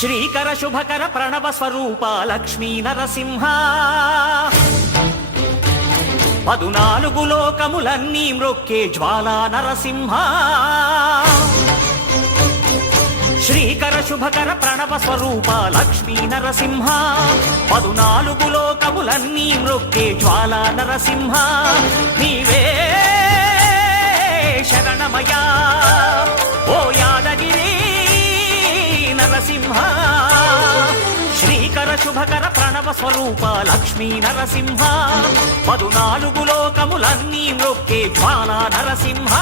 శ్రీకర శుభకర ప్రణవ స్వరూప లక్ష్మీ నరసింహ 14 లోకములన్నీ మ్రొక్కే జ్వాలా నరసింహ శ్రీకర శుభకర ప్రణవ స్వరూప లక్ష్మీ నరసింహ 14 లోకములన్నీ మ్రొక్కే జ్వాలా నరసింహ నీవే శరణమయా ఓ యాదగిరి నరసింహ శ్రీకర శుభకర ప్రణవ స్వరూప లక్ష్మీ నరసింహ 14 లోకములన్నీ మ్రొక్కే జ్వాలా నరసింహ